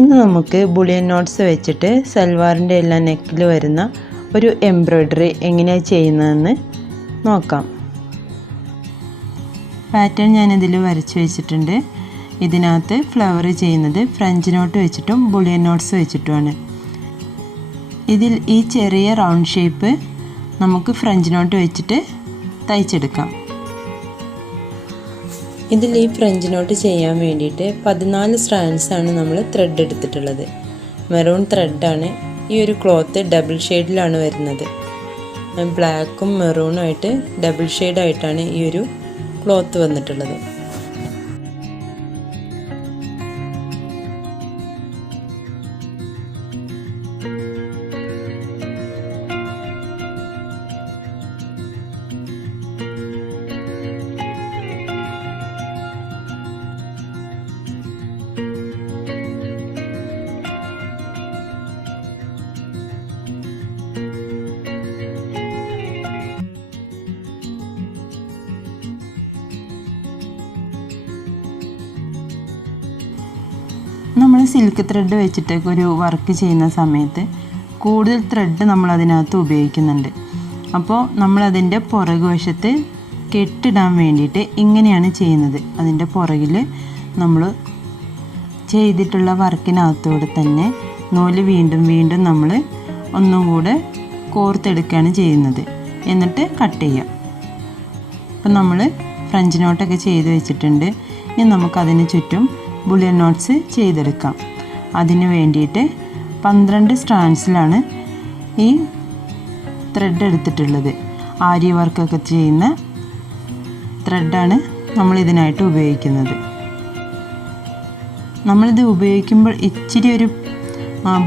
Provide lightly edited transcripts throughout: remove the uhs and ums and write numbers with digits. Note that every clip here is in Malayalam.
ഇന്ന് നമുക്ക് ബുളിയൻ നോട്ട്സ് വെച്ചിട്ട് സൽവാറിൻ്റെ എല്ലാ നെക്കിൽ വരുന്ന ഒരു എംബ്രോയ്ഡറി എങ്ങനെയാണ് ചെയ്യുന്നതെന്ന് നോക്കാം. പാറ്റേൺ ഞാനിതിൽ വരച്ച് വെച്ചിട്ടുണ്ട്. ഇതിനകത്ത് ഫ്ലവർ ചെയ്യുന്നത് ഫ്രഞ്ച് നോട്ട് വെച്ചിട്ടും ബുളിയൻ നോട്ട്സ് വെച്ചിട്ടുമാണ്. ഇതിൽ ഈ ചെറിയ റൗണ്ട് ഷേപ്പ് നമുക്ക് ഫ്രഞ്ച് നോട്ട് വെച്ചിട്ട് തയ്ച്ചെടുക്കാം. ഇതിൽ ഈ ഫ്രഞ്ച് നോട്ട് ചെയ്യാൻ വേണ്ടിയിട്ട് 14 സ്ട്രാൻഡ്സാണ് നമ്മൾ ത്രെഡ് എടുത്തിട്ടുള്ളത്. മെറൂൺ ത്രെഡാണ്. ഈ ഒരു ക്ലോത്ത് ഡബിൾ ഷെയ്ഡിലാണ് വരുന്നത്. ബ്ലാക്കും മെറൂണും ആയിട്ട് ഡബിൾ ഷെയ്ഡായിട്ടാണ് ഈ ഒരു ക്ലോത്ത് വന്നിട്ടുള്ളത്. നമ്മൾ സിൽക്ക് ത്രെഡ് വെച്ചിട്ടൊക്കെ ഒരു വർക്ക് ചെയ്യുന്ന സമയത്ത് കൂടുതൽ ത്രെഡ് നമ്മൾ അതിനകത്ത് ഉപയോഗിക്കുന്നുണ്ട്. അപ്പോൾ നമ്മളതിൻ്റെ പുറകു വശത്ത് കെട്ടിടാൻ വേണ്ടിയിട്ട് ഇങ്ങനെയാണ് ചെയ്യുന്നത്. അതിൻ്റെ പുറകിൽ നമ്മൾ ചെയ്തിട്ടുള്ള വർക്കിനകത്തോടെ തന്നെ നൂല് വീണ്ടും വീണ്ടും നമ്മൾ ഒന്നും കൂടെ കോർത്തെടുക്കുകയാണ് ചെയ്യുന്നത്. എന്നിട്ട് കട്ട് ചെയ്യാം. അപ്പം നമ്മൾ ഫ്രഞ്ച് നോട്ടൊക്കെ ചെയ്ത് വെച്ചിട്ടുണ്ട്. ഇനി നമുക്കതിന് ചുറ്റും ബുളിയൻ നോട്ട്സ് ചെയ്തെടുക്കാം. അതിന് വേണ്ടിയിട്ട് 12 സ്ട്രാൻഡ്സിലാണ് ഈ ത്രെഡ് എടുത്തിട്ടുള്ളത്. ആരി വർക്കൊക്കെ ചെയ്യുന്ന ത്രെഡാണ് നമ്മളിതിനായിട്ട് ഉപയോഗിക്കുന്നത്. നമ്മളിത് ഉപയോഗിക്കുമ്പോൾ ഇച്ചിരി ഒരു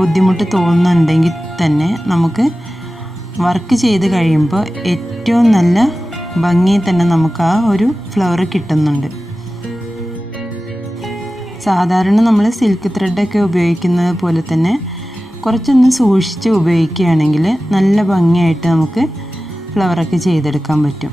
ബുദ്ധിമുട്ട് തോന്നുന്നുണ്ടെങ്കിൽ തന്നെ നമുക്ക് വർക്ക് ചെയ്ത് കഴിയുമ്പോൾ ഏറ്റവും നല്ല ഭംഗിയിൽ തന്നെ നമുക്ക് ആ ഒരു ഫ്ലവർ കിട്ടുന്നുണ്ട്. സാധാരണ നമ്മൾ സിൽക്ക് ത്രെഡൊക്കെ ഉപയോഗിക്കുന്നത് പോലെ തന്നെ കുറച്ചൊന്ന് സൂക്ഷിച്ച് ഉപയോഗിക്കുകയാണെങ്കിൽ നല്ല ഭംഗിയായിട്ട് നമുക്ക് ഫ്ലവറൊക്കെ ചെയ്തെടുക്കാൻ പറ്റും.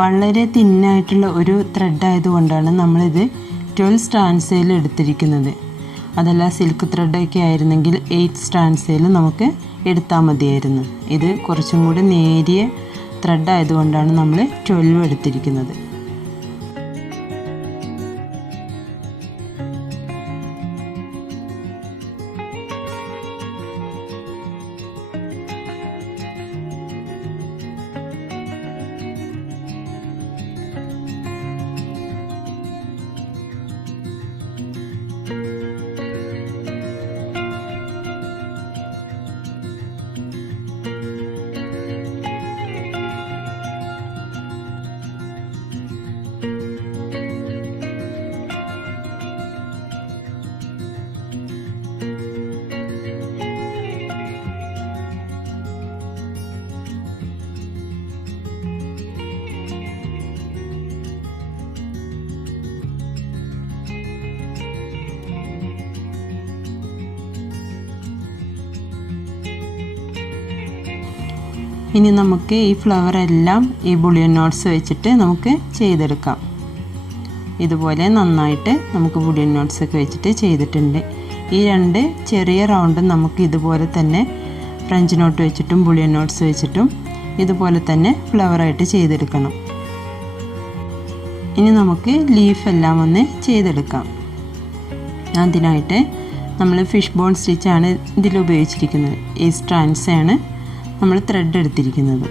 വളരെ തിന്നായിട്ടുള്ള ഒരു ത്രെഡ് ആയതുകൊണ്ടാണ് നമ്മളിത് 12 സ്ട്രാൻഡ്സിൽ എടുത്തിരിക്കുന്നത്. അതല്ല സിൽക്ക് ത്രെഡൊക്കെ ആയിരുന്നെങ്കിൽ 8 സ്ട്രാൻഡ്സിൽ നമുക്ക് എടുത്താൽ മതിയായിരുന്നു. ഇത് കുറച്ചും കൂടി നേരിയ ത്രെഡ് ആയതുകൊണ്ടാണ് നമ്മൾ 12 എടുത്തിരിക്കുന്നത്. ഇനി നമുക്ക് ഈ ഫ്ലവർ എല്ലാം ഈ ബുളിയൻ നോട്ട്സ് വെച്ചിട്ട് നമുക്ക് ചെയ്തെടുക്കാം. ഇതുപോലെ നന്നായിട്ട് നമുക്ക് ബുളിയൻ നോട്ട്സ് ഒക്കെ വെച്ചിട്ട് ചെയ്തിട്ടുണ്ട്. ഈ 2 ചെറിയ റൗണ്ട് നമുക്ക് ഇതുപോലെ തന്നെ ഫ്രഞ്ച് നോട്ട് വെച്ചിട്ടും ബുളിയൻ നോട്ട്സ് വെച്ചിട്ടും ഇതുപോലെ തന്നെ ഫ്ലവറായിട്ട് ചെയ്തെടുക്കണം. ഇനി നമുക്ക് ലീഫ് എല്ലാം ഒന്ന് ചെയ്തെടുക്കാം. അതിനായിട്ട് നമ്മൾ ഫിഷ് ബോൺ സ്റ്റിച്ചാണ് ഇതിൽ ഉപയോഗിച്ചിരിക്കുന്നത്. ഈ സ്ട്രാൻഡ്സാണ് നമ്മൾ ത്രെഡ് എടുത്തിരിക്കുന്നത്.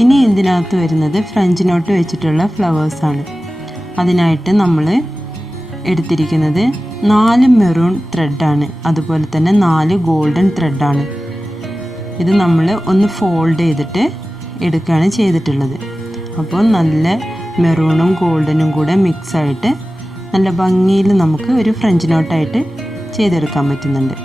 ഇനി ഇതിനകത്ത് വരുന്നത് ഫ്രഞ്ച് നോട്ട് വെച്ചിട്ടുള്ള ഫ്ലവേഴ്സാണ്. അതിനായിട്ട് നമ്മൾ എടുത്തിരിക്കുന്നത് 4 മെറൂൺ ത്രെഡാണ്, അതുപോലെ തന്നെ 4 ഗോൾഡൻ ത്രെഡാണ്. ഇത് നമ്മൾ ഒന്ന് ഫോൾഡ് ചെയ്തിട്ട് എടുക്കുകയാണ് ചെയ്തിട്ടുള്ളത്. അപ്പോൾ നല്ല മെറൂണും ഗോൾഡനും കൂടെ മിക്സായിട്ട് നല്ല ഭംഗിയിൽ നമുക്ക് ഒരു ഫ്രഞ്ച് നോട്ടായിട്ട് ചെയ്തെടുക്കാൻ പറ്റുന്നുണ്ട്.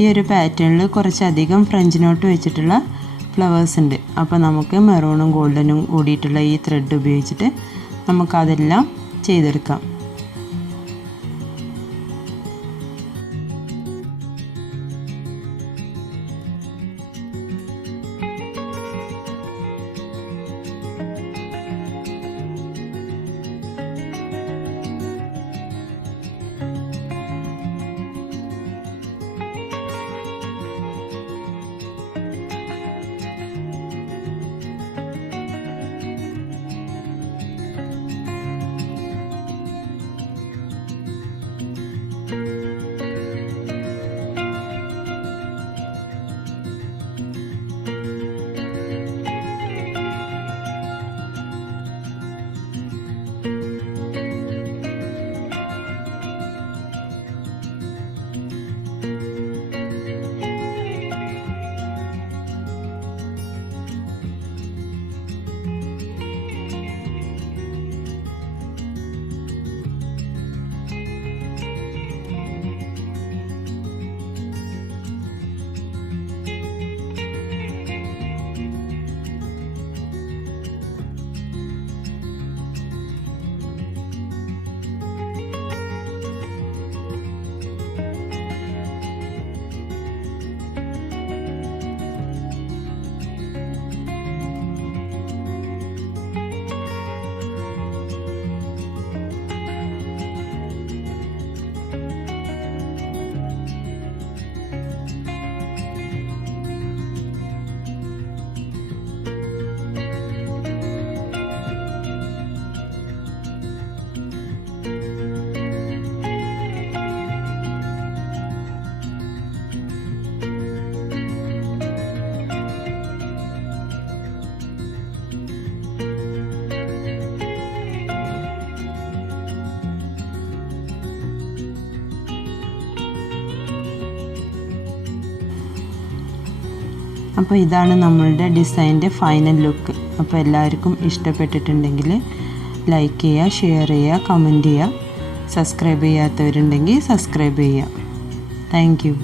ഈ ഒരു പാറ്റേണിൽ കുറച്ചധികം ഫ്രഞ്ച് നോട്ട് വെച്ചിട്ടുള്ള ഫ്ലവേഴ്സ് ഉണ്ട്. അപ്പോൾ നമുക്ക് മെറൂണും ഗോൾഡനും കൂടിയിട്ടുള്ള ഈ ത്രെഡ് ഉപയോഗിച്ചിട്ട് നമുക്കതെല്ലാം ചെയ്തെടുക്കാം. അപ്പോൾ ഇതാണ് നമ്മളുടെ ഡിസൈൻ്റെ ഫൈനൽ ലുക്ക്. അപ്പോൾ എല്ലാവർക്കും ഇഷ്ടപ്പെട്ടിട്ടുണ്ടെങ്കിൽ ലൈക്ക് ചെയ്യുക, ഷെയർ ചെയ്യുക, കമൻറ്റ് ചെയ്യുക. സബ്സ്ക്രൈബ് ചെയ്യാത്തവരുണ്ടെങ്കിൽ സബ്സ്ക്രൈബ് ചെയ്യുക. Thank you.